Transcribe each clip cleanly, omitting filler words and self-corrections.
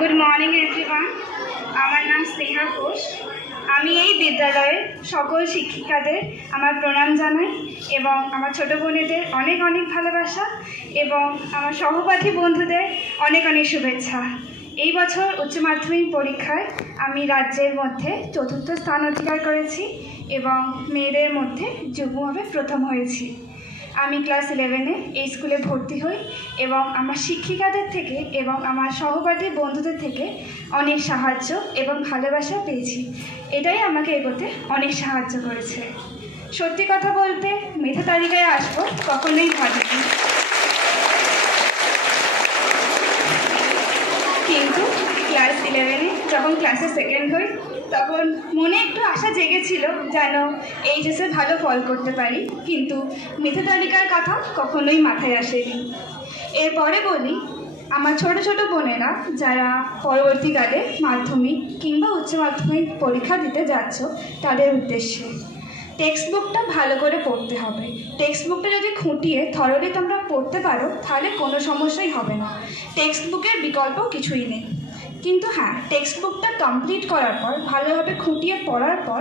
Good morning everyone. আমার নাম স্নেহা ঘোষ। আমি এই বিদ্যালয়ের সকল শিক্ষিকাদের আমার প্রণাম জানাই এবং আমার ছোটো বোনেদের অনেক অনেক ভালোবাসা এবং আমার সহপাঠী বন্ধুদের অনেক অনেক শুভেচ্ছা। এই বছর উচ্চ মাধ্যমিক পরীক্ষায় আমি রাজ্যের মধ্যে 4র্থ স্থান অধিকার করেছি এবং মেয়েদের মধ্যে যুগ্মভাবে প্রথম হয়েছি। আমি ক্লাস 11-এ এই স্কুলে ভর্তি হই এবং আমার শিক্ষিকাদের থেকে এবং আমার সহপাঠী বন্ধুদের থেকে অনেক সাহায্য এবং ভালোবাসা পেয়েছি। এটাই আমাকে এগোতে অনেক সাহায্য করেছে। সত্যি কথা বলতে মেধা তালিকায় আসবো কখনোই ভাবিনি, কিন্তু ক্লাস 11-এ যখন ক্লাসে সেকেন্ড হই তখন মনে একটু আশা জেগেছিল যেন এইচএসে ভালো ফল করতে পারি, কিন্তু মেধা তালিকার কথা কখনোই মাথায় আসেনি। এরপরে বলি আমার ছোট ছোট বোনেরা যারা পরবর্তীকালে মাধ্যমিক কিংবা উচ্চ মাধ্যমিক পরীক্ষা দিতে যাচ্ছ তাদের উদ্দেশ্যে টেক্সট বুকটা ভালো করে পড়তে হবে। টেক্সট বুকটা যদি খুঁটিয়ে থরলি তোমরা পড়তে পারো তাহলে কোনো সমস্যাই হবে না। টেক্সট বুকের বিকল্প কিছুই নেই, কিন্তু হ্যাঁ, টেক্সট বুকটা কমপ্লিট করার পর ভালোভাবে খুঁটিয়ে পড়ার পর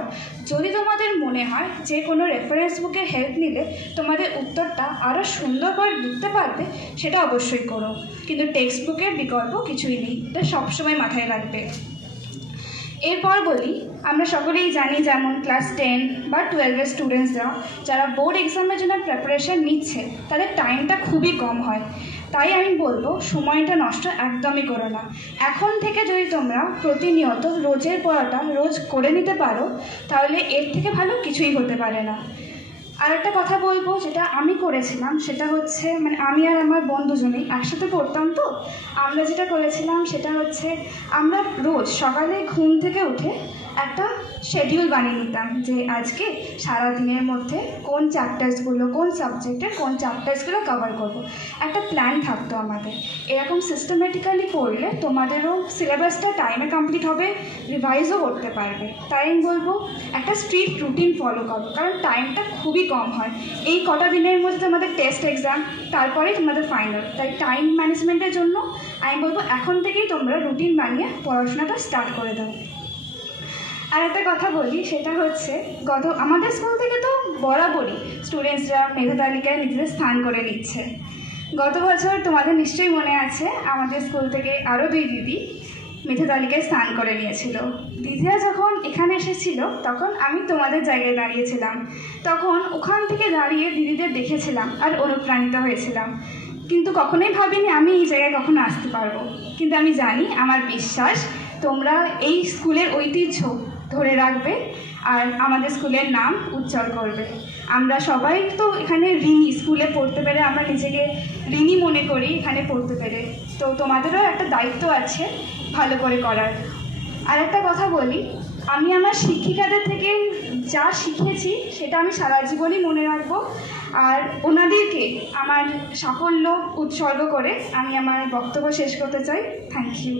যদি তোমাদের মনে হয় যে কোনো রেফারেন্স বুকের হেল্প নিলে তোমাদের উত্তরটা আরও সুন্দর করে লিখতে পারবে, সেটা অবশ্যই করো, কিন্তু টেক্সট বুকের বিকল্প কিছুই নেই, এটা সবসময় মাথায় রাখবে। এরপর বলি আমরা সকলেই জানি যেমন ক্লাস 10 বা 12-এর স্টুডেন্টসরা যারা বোর্ড এক্সামের জন্য প্রিপারেশান নিচ্ছে তাদের টাইমটা খুবই কম হয়। তাই আমি বলবো সময়টা নষ্ট একদমই করো না। এখন থেকে যদি তোমরা প্রতিনিয়ত রোজের পড়াটা রোজ করে নিতে পারো তাহলে এর থেকে ভালো কিছুই হতে পারে না। আর একটা কথা বলবো যেটা আমি করেছিলাম সেটা হচ্ছে আমি আর আমার বন্ধু দুজনেই একসাথে পড়তাম, তো আমরা যেটা করেছিলাম সেটা হচ্ছে আমরা রোজ সকালে ঘুম থেকে উঠে একটা শিডিউল বানিয়ে নিতাম যে আজকে সারাদিনের মধ্যে কোন চ্যাপ্টার্সগুলো কোন সাবজেক্টের কোন চ্যাপ্টার্সগুলো কভার করব। একটা প্ল্যান থাকতো আমাদের। এরকম সিস্টেমেটিক্যালি করলে তোমাদেরও সিলেবাসটা টাইমে কমপ্লিট হবে, রিভাইজও করতে পারবে। তাই আমি বলবো একটা স্ট্রিক্ট রুটিন ফলো করো, কারণ টাইমটা খুবই কম হয়। এই কটা দিনের মধ্যে তোমাদের টেস্ট এক্সাম, তারপরে তোমাদের ফাইনাল। তাই টাইম ম্যানেজমেন্টের জন্য আমি বলবো এখন থেকেই তোমরা রুটিন বানিয়ে পড়াশোনাটা স্টার্ট করে দাও। আর একটা কথা বলি সেটা হচ্ছে আমাদের স্কুল থেকে তো বরাবরই স্টুডেন্টসরা মেধা তালিকায় নিজেদের স্থান করে নিচ্ছে। গত বছর তোমাদের নিশ্চয়ই মনে আছে আমাদের স্কুল থেকে আরও 2 দিদি মেধা তালিকায় স্থান করে নিয়েছিল। দিদিরা যখন এখানে এসেছিল তখন আমি তোমাদের জায়গায় দাঁড়িয়েছিলাম, তখন ওখান থেকে দাঁড়িয়ে দিদিদের দেখেছিলাম আর অনুপ্রাণিত হয়েছিলাম, কিন্তু কখনোই ভাবিনি আমি এই জায়গায় কখনো আসতে পারবো। কিন্তু আমি জানি, আমার বিশ্বাস তোমরা এই স্কুলের ঐতিহ্য ধরে রাখবে আর আমাদের স্কুলের নাম উজ্জ্বল করবে। আমরা সবাই তো এখানে ঋণী, স্কুলে পড়তে পেরে আমরা নিজেকে ঋণী মনে করি এখানে পড়তে পেরে, তো তোমাদেরও একটা দায়িত্ব আছে ভালো করে করার। আর একটা কথা বলি, আমি আমার শিক্ষিকাদের থেকে যা শিখেছি সেটা আমি সারা জীবনই মনে রাখবো, আর ওনাদেরকে আমার সাফল্য উৎসর্গ করে আমি আমার বক্তব্য শেষ করতে চাই। Thank you.